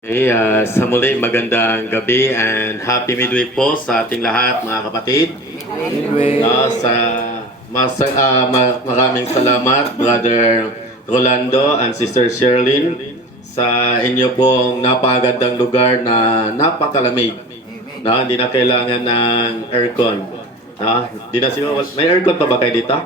Okay, sa muli, magandang gabi and happy midweek po sa ating lahat mga kapatid. Midweek. Maraming salamat Brother Rolando and Sister Sherlyn sa inyo pong napakagandang lugar na napakalamig. No, hindi na kailangan ng aircon. No, hindi na siguro, may aircon pa ba kayo dito?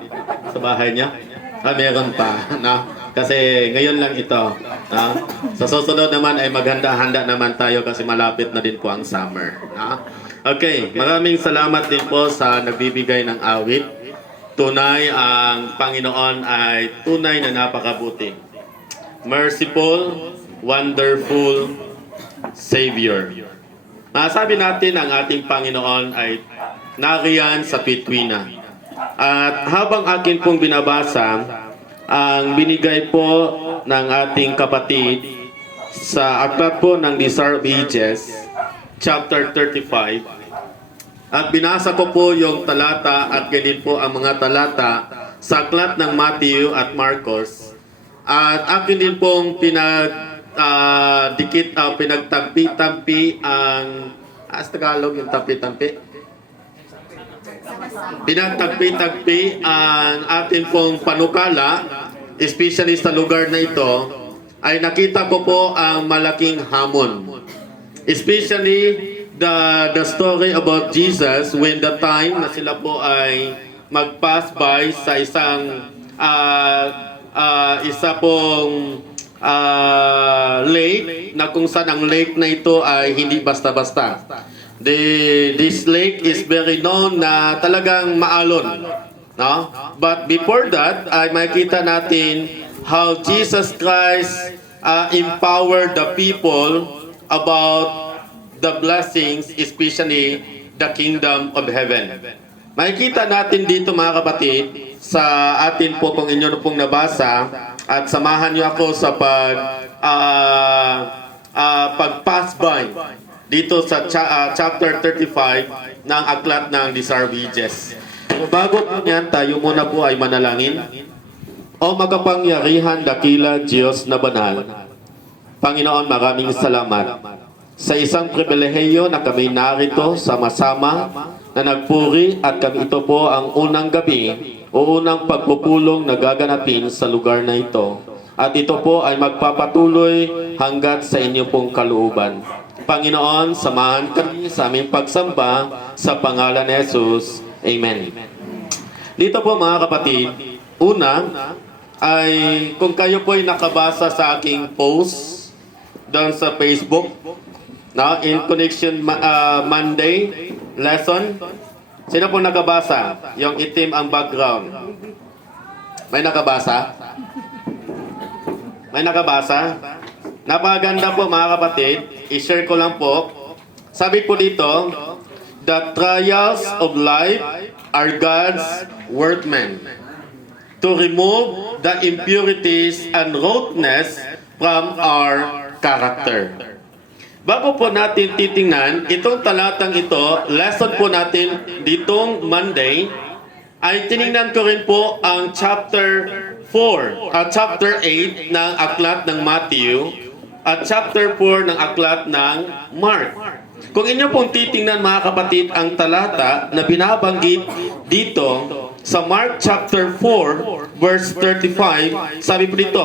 Sa bahay niya? Meron pa. No? Kasi ngayon lang ito. No? Sa susunod naman ay maghanda-handa naman tayo kasi malapit na din po ang summer. No? Okay, maraming salamat din po sa nagbibigay ng awit. Tunay ang Panginoon ay tunay na napakabuti. Merciful, wonderful Savior. Masabi natin ang ating Panginoon ay nariyan sa pitwina. At habang akin pong binabasa, ang binigay po ng ating kapatid sa aklat po ng Desire of Ages, chapter 35. At binasa ko po yung talata at ganun po ang mga talata sa aklat ng Matthew at Marcos. At akin din pong pinagtampi-tampi ang sa Tagalog yung tampi-tampi. Pinagtagpi-tagpi ang atin pong panukala, especially sa lugar na ito, ay nakita ko po ang malaking hamon. Especially the story about Jesus when the time na sila po ay mag-pass by sa isa pong lake na kung saan ang lake na ito ay hindi basta-basta. This lake is very known na talagang maalon. No? But before that, ay makita natin how Jesus Christ empowered the people about the blessings, especially the kingdom of heaven. Makikita natin dito mga kapatid, sa atin po kung inyo pong nabasa, at samahan niyo ako sa pag-pass by dito sa chapter 35 ng aklat ng Desire of Ages. Bago niyan, tayo muna po ay manalangin. O makapangyarihan, dakila, Diyos na banal, Panginoon, maraming salamat sa isang pribilehiyo na kami narito sama-sama na nagpuri at kami ito po ang unang gabi o unang pagpupulong na gaganapin sa lugar na ito. At ito po ay magpapatuloy hanggat sa inyo pong kalooban. Panginoon, samahan kami sa aming pagsamba sa pangalan ni Jesus. Amen. Dito po mga kapatid, una ay kung kayo po ay nakabasa sa aking post doon sa Facebook, no, in Connection Monday lesson, sino po nakabasa? Yung itim ang background. May nakabasa? May nakabasa? Napakaganda po mga kapatid. I-share ko lang po. Sabi po dito, the trials of life are God's workmen to remove the impurities and rottenness from our character. Bago po natin titingnan, itong talatang ito, lesson po natin ditong Monday, ay tinignan ko rin po ang chapter 4 at chapter 8 ng aklat ng Matthew at chapter 4 ng aklat ng Mark. Kung inyo pong titingnan mga kapatid ang talata na binabanggit dito sa Mark chapter 4 verse 35, sabi po dito,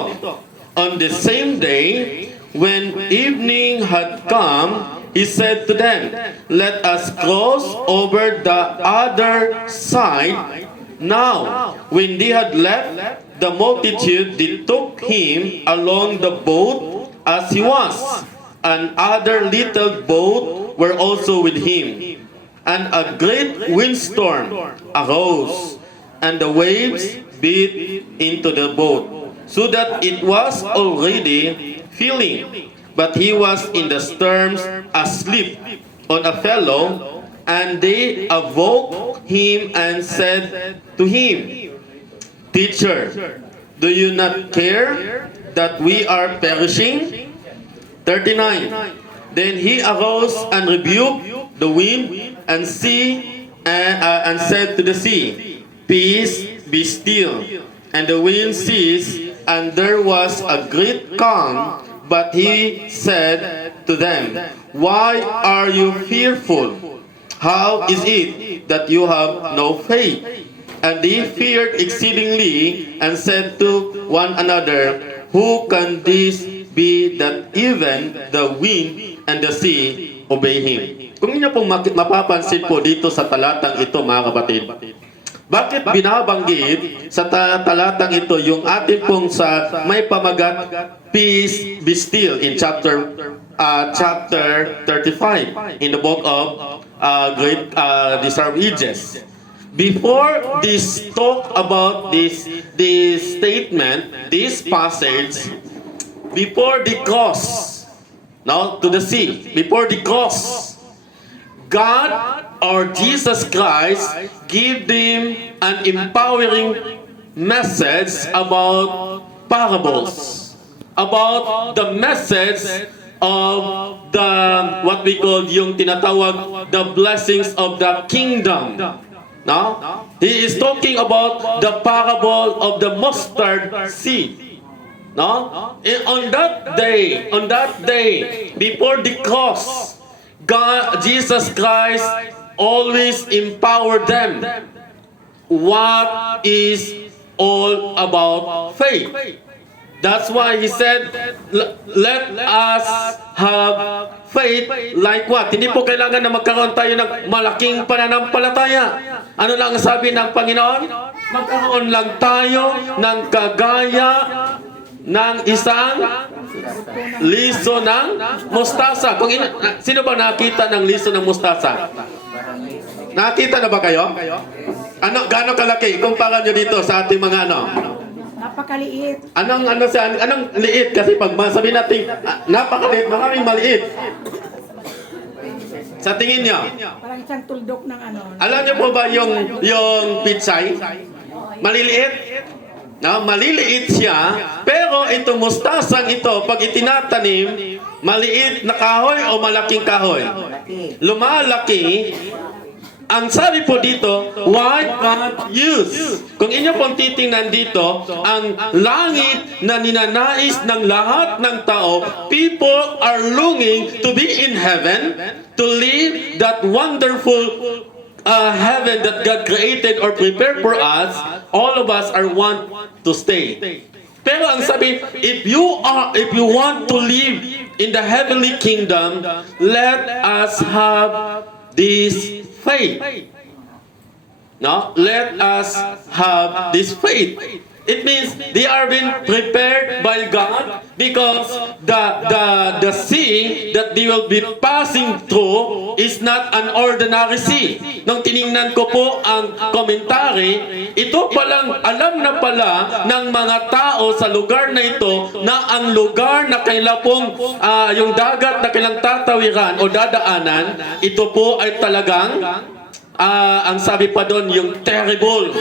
on the same day when evening had come, he said to them, let us cross over the other side. Now, when they had left the multitude, they took him along the boat as he was, and other little boat were also with him. And a great windstorm arose, and the waves beat into the boat, so that it was already filling. But he was in the stern asleep on a fellow, and they awoke him and said to him, Teacher, do you not care that we are perishing? 39. Then he arose and rebuked the wind and sea and said to the sea, Peace, be still. And the wind ceased, and there was a great calm. But he said to them, "Why are you fearful? How is it that you have no faith?" And they feared exceedingly and said to one another, "Who can this be that even the wind and the sea obey Him?" Kung inyo pong mapapansin po dito sa talatang ito, mga kapatid, bakit binabanggit sa talatang ito yung ating pong sa may pamagat, "Peace be still" in chapter 35 in the book of Disarm Ages. Before this talk about this statement, this passage, before the cross, no, to the sea, before the cross, God or Jesus Christ give them an empowering message about parables, about the message of the what we call yung tinatawag the blessings of the kingdom. No? He is talking about the parable of the mustard seed. No? And on that day, before the cross, God, Jesus Christ always empowered them. What is all about faith? That's why He said, "Let us have faith like what?" Hindi po kailangan na magkaroon tayo ng malaking pananampalataya. Ano lang ang sabi ng Panginoon? Magkaroon lang tayo ng kagaya ng isang liso ng mustasa. Sino ba nakita ng liso ng mustasa? Nakita na ba kayo? Gaano kalaki? Kumpara nyo dito sa ating mga Napakaliit. Anong liit? Kasi pag sabihin natin, napakaliit, maraming maliit. Sa tingin nyo? Parang isang tuldok ng Alam nyo po ba yung pitsay? Maliliit? No, maliliit siya, pero itong mustasang ito, pag itinatanim, maliit na kahoy o malaking kahoy? Lumalaki. Ang sabi po dito, why God use? Kung inyo pong titingnan dito, ang langit na ninanais ng lahat ng tao, people are longing to be in heaven, to live that wonderful heaven that God created or prepared for us. All of us are want to stay. Pero ang sabi, if you want to live in the heavenly kingdom, let us have this faith. No? Let us have this faith. It means they are being prepared by God because the sea that they will be passing through is not an ordinary sea. Nung tiningnan ko po ang commentary, ito palang alam na pala ng mga tao sa lugar na ito na ang lugar na kaila pong yung dagat na kailang tatawiran o dadaanan, ito po ay talagang ang sabi pa doon, yung terrible.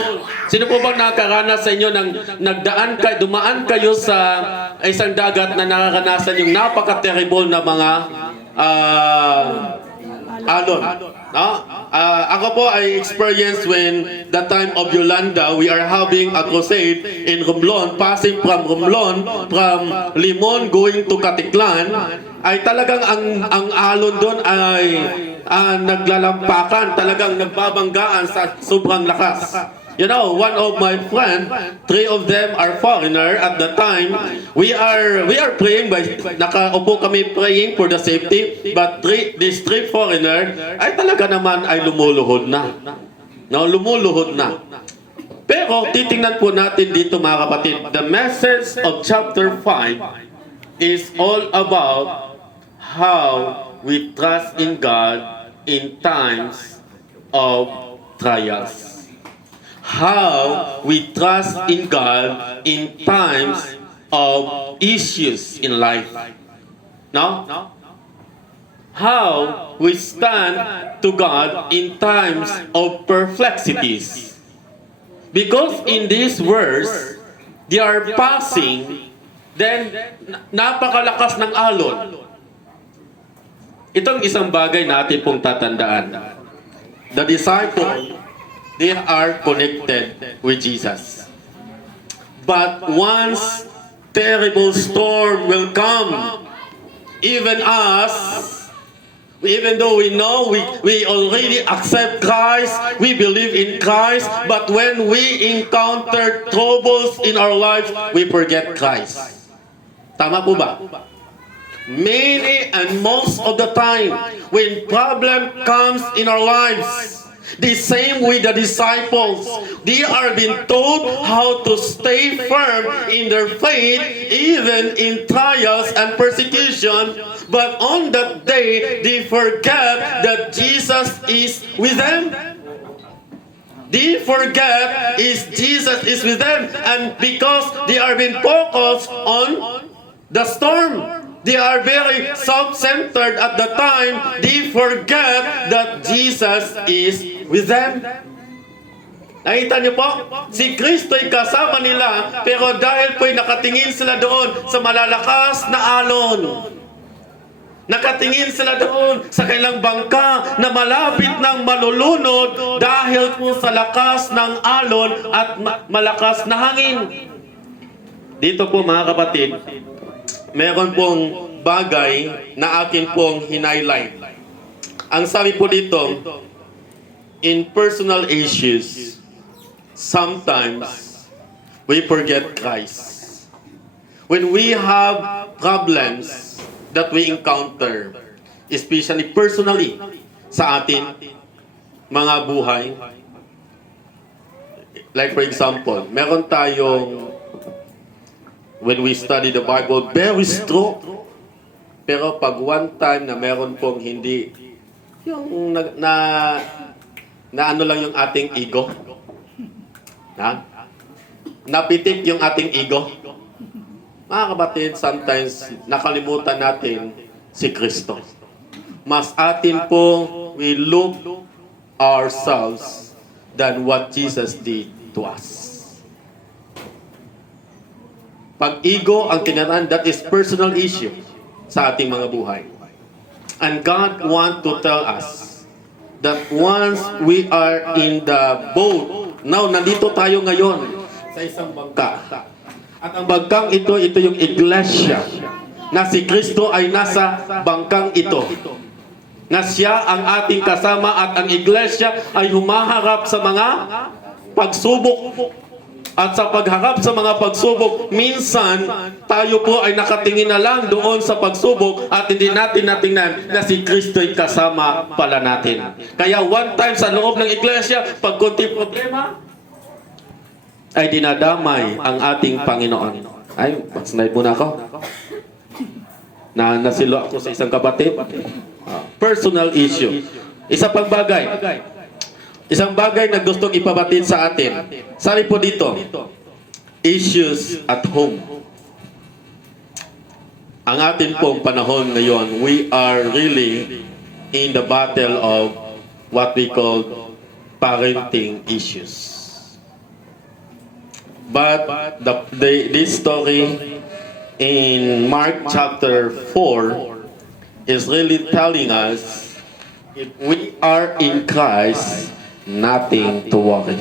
Sino po bang nakakaranas sa inyo ng dumaan kayo sa isang dagat na nakakanasan yung napaka-terrible na mga alon? No? Ako po ay experienced when the time of Yolanda, we are having a crusade in Romblon, passing from Romblon, from Limon going to Katiklan, ay talagang ang alon doon ay naglalampakan, talagang nagbabanggaan sa sobrang lakas. You know, one of my friends, 3 of them are foreigner at the time. We are praying, nakaupo kami praying for the safety, but these 3 foreigner ay talaga naman ay lumuluhod na. No, lumuluhod na. Pero titingnan po natin dito mga kapatid, the message of chapter 5 is all about how we trust in God in times of trials. How we trust in God in times of issues in life. No? How we stand to God in times of perplexities. Because in this verse, they are passing, then napakalakas ng alon. Itong isang bagay natin pong tatandaan. The disciples, they are connected with Jesus. But once terrible storm will come, even us, even though we know we already accept Christ, we believe in Christ, but when we encounter troubles in our lives, we forget Christ. Tama po ba? Many and most of the time, when problem comes in our lives, the same with the disciples, they are being told how to stay firm in their faith, even in trials and persecution. But on that day, they forget that Jesus is with them. They forget is Jesus is with them, and because they are being focused on the storm, they are very self-centered at the time. They forget that Jesus is with them. Nakita niyo po? Si Kristo'y kasama nila, pero dahil po'y nakatingin sila doon sa malalakas na alon. Nakatingin sila doon sa kailang bangka na malapit ng malulunod dahil po sa lakas ng alon at malakas na hangin. Dito po mga kapatid, meron pong bagay na akin pong hinighlight. Ang sabi po dito, in personal issues, sometimes we forget Christ. When we have problems that we encounter, especially personally sa atin mga buhay, like for example, meron tayong, when we study the Bible, very strong. Pero pag one time na meron pong hindi, yung na ano lang yung ating ego. Napitik yung ating ego. Mga kapatid, sometimes nakalimutan natin si Kristo. Mas atin po, we look ourselves than what Jesus did to us. Pag ego ang kinaraan, that is personal issue sa ating mga buhay. And God want to tell us that once we are in the boat, now nandito tayo ngayon sa isang bangka. At ang bangkang ito yung iglesia, na si Kristo ay nasa bangkang ito. Na siya ang ating kasama at ang iglesia ay humaharap sa mga pagsubok. At sa pagharap sa mga pagsubok, minsan tayo po ay nakatingin na lang doon sa pagsubok at hindi natin natingnan na si Kristo ay kasama pala natin. Kaya one time sa loob ng iglesia, pag konti problema, ay dinadamay ang ating Panginoon. Ay, slide muna ako. Nasilo ako sa isang kapatid. Personal issue. Isa pang bagay. Isang bagay na gustong ipabatid sa atin. Sabi po dito, issues at home. Ang atin pong panahon ngayon, we are really in the battle of what we call parenting issues. But this story in Mark chapter 4 is really telling us, if we are in Christ, nothing to worry.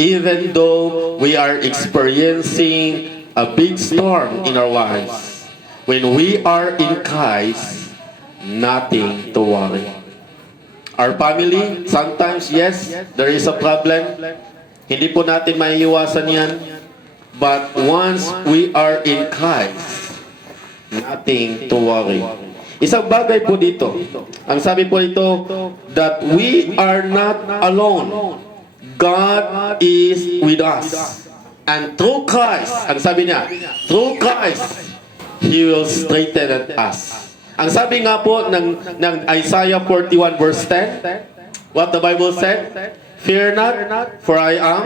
Even though we are experiencing a big storm in our lives, when we are in Christ, nothing to worry. Our family, sometimes, yes, there is a problem. Hindi po natin maiiwasan yan. But once we are in Christ, nothing to worry. Isang bagay po dito. Ang sabi po ito, that we are not alone. God is with us. And through Christ, ang sabi niya, through Christ, He will straighten us. Ang sabi nga po ng Isaiah 41 verse 10, what the Bible said, fear not, for I am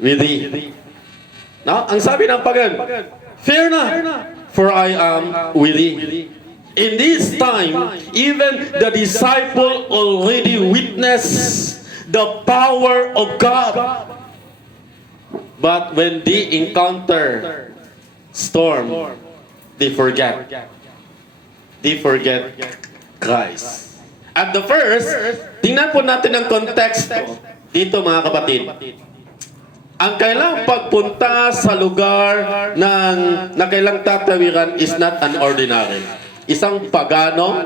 with thee. No? Ang sabi ng pagan, fear not, for I am with thee. In this time, even the disciple already witnessed the power of God. But when they encounter storm, they forget. They forget Christ. At the first, tingnan po natin ang konteksto dito mga kapatid. Ang kailang pagpunta sa lugar na kailang tatawiran is not an ordinary. isang pagano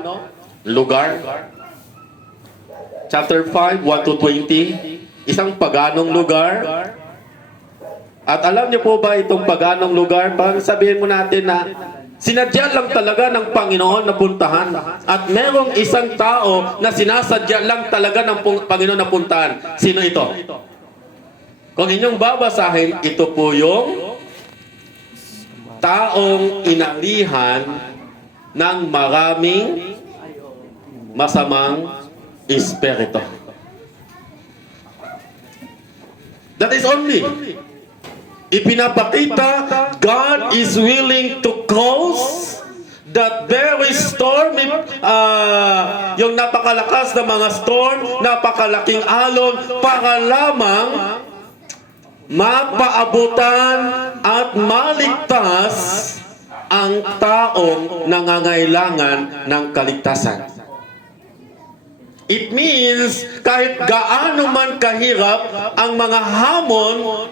lugar. Chapter 5, 1 to 20, isang paganong lugar. At alam niyo po ba itong paganong lugar? Parang sabihin mo natin na sinadya lang talaga ng Panginoon na puntahan. At merong isang tao na sinasadya lang talaga ng Panginoon na puntahan. Sino ito? Kung inyong babasahin, ito po yung taong inalihan ng maraming masamang espiritu. That is only. Ipinapakita, God is willing to cause that very storm, yung napakalakas na mga storm, napakalaking alon, para lamang mapaabutan at maligtas ang taong nangangailangan ng kaligtasan. It means, kahit gaano man kahirap ang mga hamon,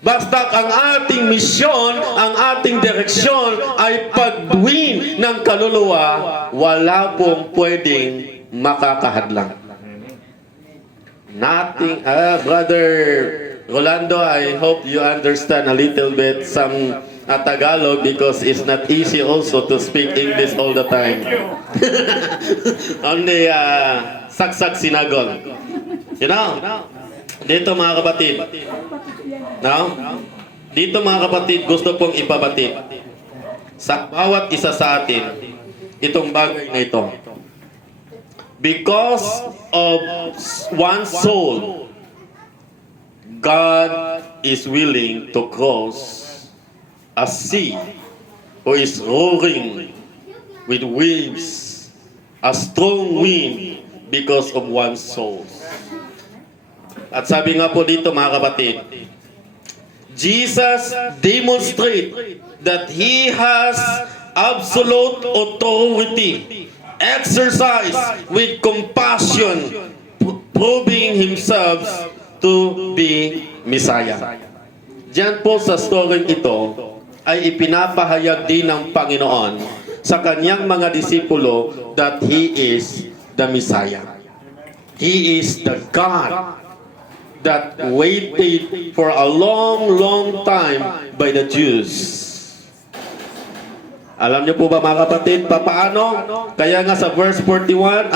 basta ang ating misyon, ang ating direksyon ay pagduwin ng kaluluwa, wala pong pwedeng makakahadlang. Nothing, Brother Rolando, I hope you understand a little bit some Tagalog because it's not easy also to speak English all the time. Only saksak sinagon. You know? Dito mga kapatid. No? Dito mga kapatid, gusto pong ipabatid sa bawat isa sa atin itong bagay na ito. Because of one soul, God is willing to cross a sea who is roaring with waves, a strong wind because of one soul. At sabi nga po dito mga kapatid, Jesus demonstrate that He has absolute authority, exercise with compassion, proving Himself to be Messiah. Diyan po sa story ito ay ipinapahayag din ng Panginoon sa kanyang mga disipulo that He is the Messiah. He is the God that waited for a long, long time by the Jews. Alam niyo po ba mga kapatid, papaano? Kaya nga sa verse 41,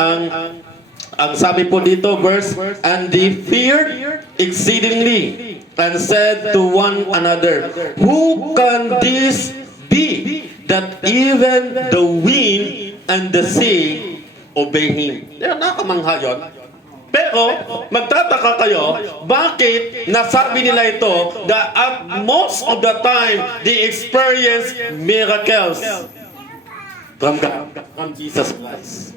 ang sabi po dito, verse, and they feared exceedingly and said to one another, who can this be that even the wind and the sea obey Him? Nakamangha yun. Pero, magtataka kayo, bakit nasabi nila ito that at most of the time, they experience miracles from God, from Jesus Christ.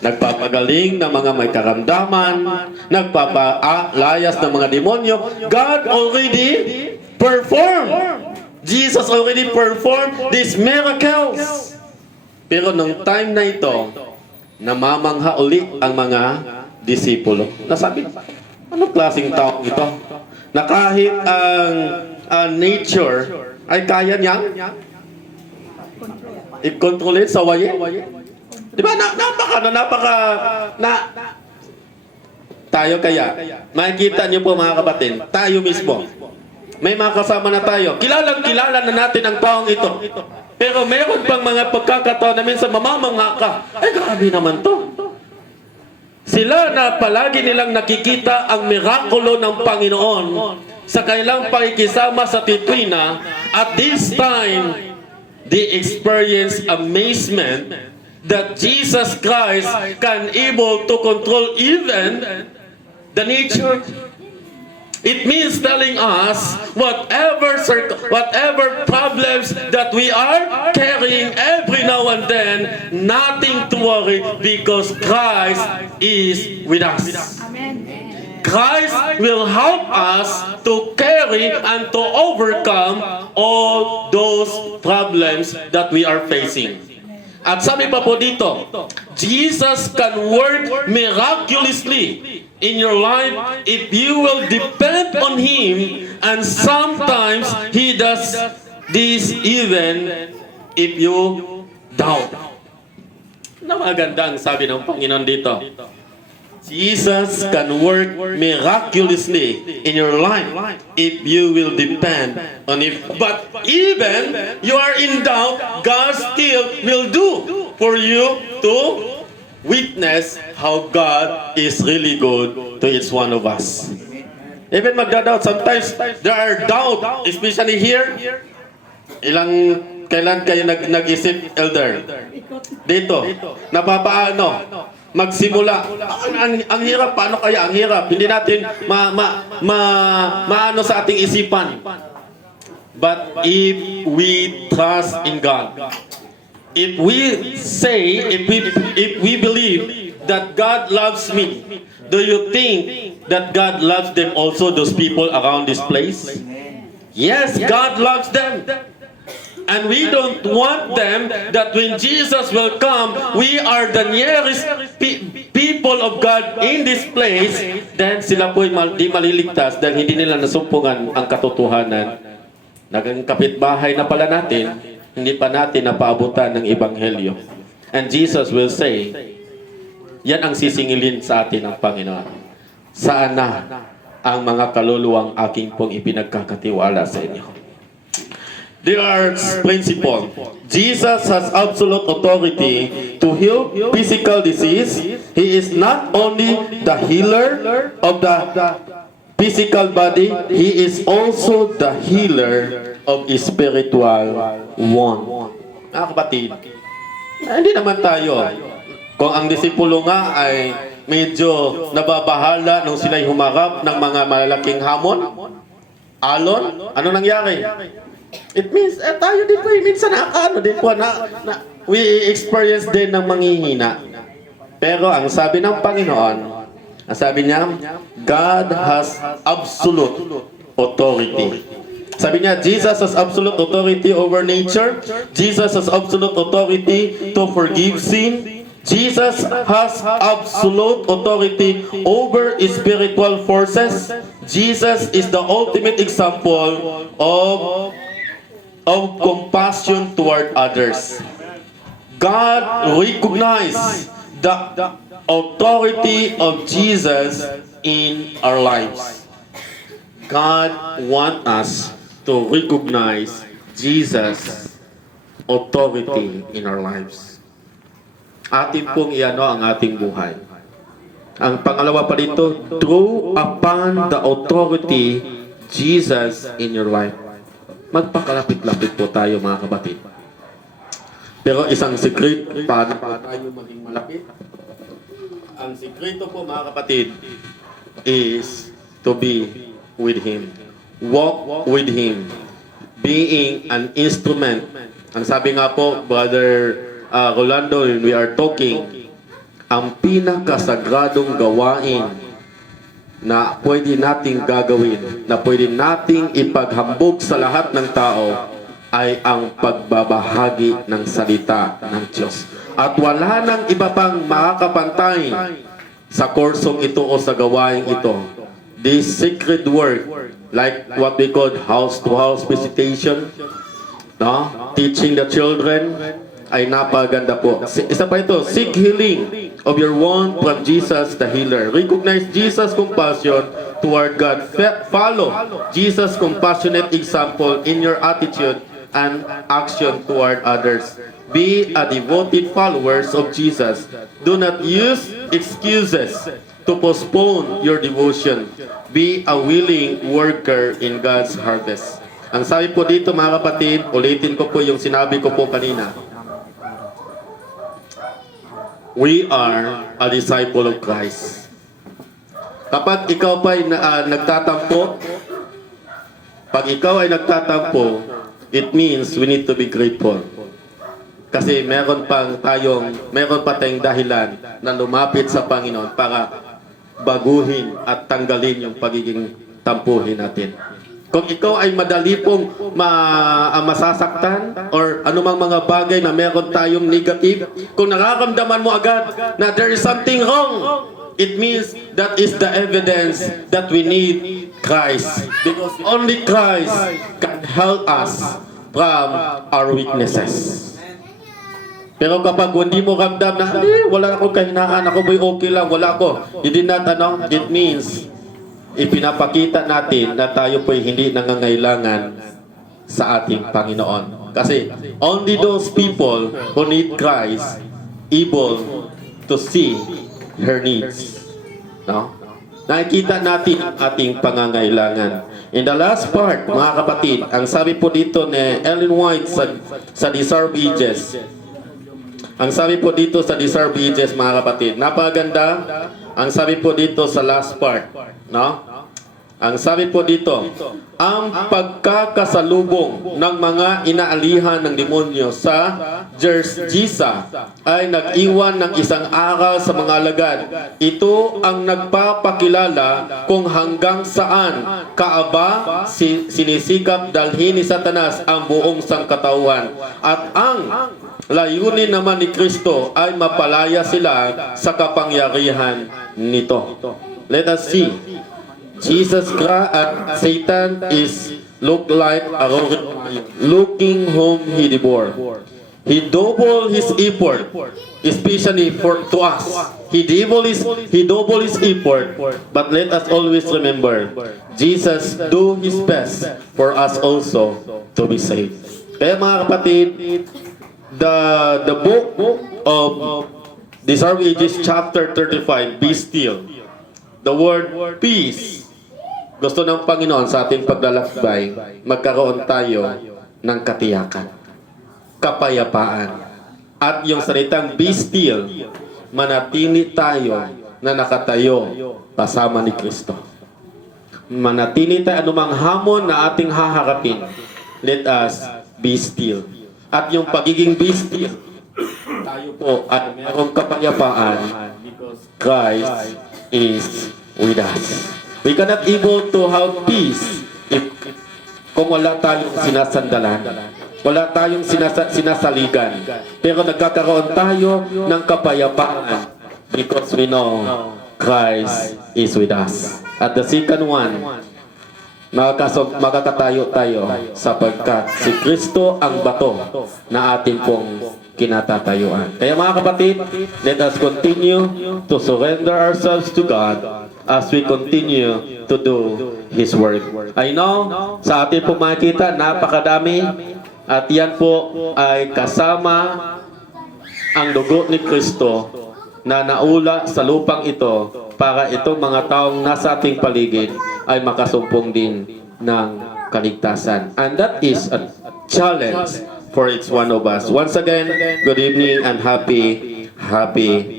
Nagpapagaling ng mga may karamdaman, nagpapalayas ng mga demonyo. God already performed. Jesus already performed these miracles. Pero nung time na ito, namamangha uli ang mga disipulo. Nasabi, anong klaseng tao ito? Na kahit ang nature ay kaya niyang i-control sa waye. Di ba? Tayo kaya, makikita niyo po mga kapatid, tayo mismo, may mga kasama na tayo. Kilala na natin ang taong ito. Pero meron pang mga pagkakataon na minsan mamamangha ka. Ay, grabe naman to. Sila na palagi nilang nakikita ang mirakulo ng Panginoon sa kanilang pakikisama sa Titrina. At this time, they experience amazement that Jesus Christ can able to control even the nature. It means telling us whatever problems that we are carrying every now and then, nothing to worry because Christ is with us. Amen. Christ will help us to carry and to overcome all those problems that we are facing. At sabi pa po dito, Jesus can work miraculously in your life if you will depend on Him, and sometimes He does this even if you doubt. Napakaganda ang sabi ng Panginoon dito. Jesus can work miraculously in your life if you will depend on Him. But even you are in doubt, God still will do for you to witness how God is really good to each one of us. Even magdadoubt, sometimes there are doubt, especially here. Kailan kayo nag-isip, Elder? Dito, napapaano? Magsimula. Ang hirap, paano kaya? Ang hirap. Hindi natin maano sa ating isipan. But if we trust in God, if we say, if we believe that God loves me, do you think that God loves them also, those people around this place? Yes, God loves them. And we don't want them that when Jesus will come, we are the nearest people of God in this place, then sila po'y di maliligtas dahil hindi nila nasumpungan ang katotohanan. Naging kapitbahay na pala natin, hindi pa natin napaabutan ng Ebanghelyo. And Jesus will say, yan ang sisingilin sa atin ng Panginoon. Saan na ang mga kaluluwang aking pong ipinagkakatiwala sa inyo? There are principles. Jesus has absolute authority to heal physical disease. He is not only the healer of the physical body, He is also the healer of the spiritual one. Mga kapatid, hindi naman tayo. Kung ang disipulo nga ay medyo nababahala nung sila'y humarap ng mga malalaking hamon, alon, ano nangyari? It means, tayo din po, minsan din po we experience din ng manghihina. Pero ang sabi ng Panginoon, ang sabi niya, God has absolute authority. Sabi niya, Jesus has absolute authority over nature. Jesus has absolute authority to forgive sin. Jesus has absolute authority over spiritual forces. Jesus is the ultimate example of compassion toward others. God recognizes the authority of Jesus in our lives. God wants us to recognize Jesus' authority in our lives. Atin pong iano ang ating buhay. Ang pangalawa pa dito, draw upon the authority Jesus in your life. Magpakalapit-lapit po tayo mga kapatid. Pero isang secret, paano pa tayo maging malapit? Ang sekreto po mga kapatid is to be with Him. Walk with Him. Being an instrument. Ang sabi nga po, Brother Rolando, when we are talking, ang pinakasagradong gawain na pwede nating gagawin, na pwede nating ipaghambog sa lahat ng tao, ay ang pagbabahagi ng salita ng Diyos. At wala nang iba pang makakapantay sa kursong ito o sa gawain ito. This sacred work, like what we call house-to-house visitation, no? Teaching the children, ay napaganda po. Isa pa ito, seek healing of your wound from Jesus the healer. Recognize Jesus' compassion toward God. Follow Jesus' compassionate example in your attitude and action toward others. Be a devoted followers of Jesus. Do not use excuses to postpone your devotion. Be a willing worker in God's harvest. Ang sabi po dito mga kapatid, ulitin ko po yung sinabi ko po kanina. We are a disciple of Christ. Kapag ikaw pa ay nagtatampo, pag ikaw ay nagtatampo, it means we need to be grateful. Kasi meron pa tayong dahilan na lumapit sa Panginoon para baguhin at tanggalin yung pagiging tampuhin natin. Kung ikaw ay madali pong masasaktan or anumang mga bagay na meron tayong negative, kung nararamdaman mo agad na there is something wrong, it means that is the evidence that we need Christ. Because only Christ can help us from our weaknesses. Pero kapag hindi mo ramdam na, wala akong kahinaan, ako boy okay lang, wala ko. It means, ipinapakita natin na tayo po'y hindi nangangailangan sa ating Panginoon. Kasi, only those people who need Christ able to see her needs. No? Nakikita natin ang ating pangangailangan. In the last part, mga kapatid, ang sabi po dito ni Ellen White sa Deserved Ages, ang sabi po dito sa Deserved Ages, mga kapatid, napaganda. Ang sabi po dito sa last part, no? Ang sabi po dito, ang pagkakasalubong ng mga inaalihan ng demonyo sa Jersgisa ay nag-iwan ng isang aral sa mga alagad. Ito ang nagpapakilala kung hanggang saan kaaba sinisikap dalhin ni Satanas ang buong sangkatauhan. At ang layunin naman ni Kristo ay mapalaya sila sa kapangyarihan nito. Let us see. Jesus Christ at Satan is look like a roaring lion, looking whom he devoured. He doubled his effort, especially to us. He doubled his effort, but let us always remember, Jesus do his best for us also to be saved. Kaya mga kapatid, the book of Deserved Ages chapter 35, be still. The word peace. Gusto ng Panginoon sa ating paglalakbay, magkaroon tayo ng katiyakan, kapayapaan. At yung salitang be still, manatili tayo na nakatayo kasama ni Kristo. Manatili tayo anumang hamon na ating haharapin. Let us be still. At yung pagiging be still, tayo po at mayroong kapayapaan because Christ is with us. We cannot able to have peace kung wala tayong sinasandalan. Wala tayong sinasaligan. Pero nagkakaroon tayo ng kapayapaan because we know Christ is with us. At the second one, makakatayo tayo sapagkat si Kristo ang bato na ating pong kinatatayuan. Kaya mga kapatid, let us continue to surrender ourselves to God as we continue to do His work. I know, sa ating pong makikita, napakadami at yan po ay kasama ang dugo ni Kristo na naula sa lupang ito para itong mga taong nasa ating paligid ay makasumpong din ng kaligtasan. And that is a challenge for each one of us. Once again, good evening and happy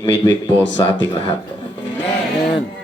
midweek po sa ating lahat. Amen.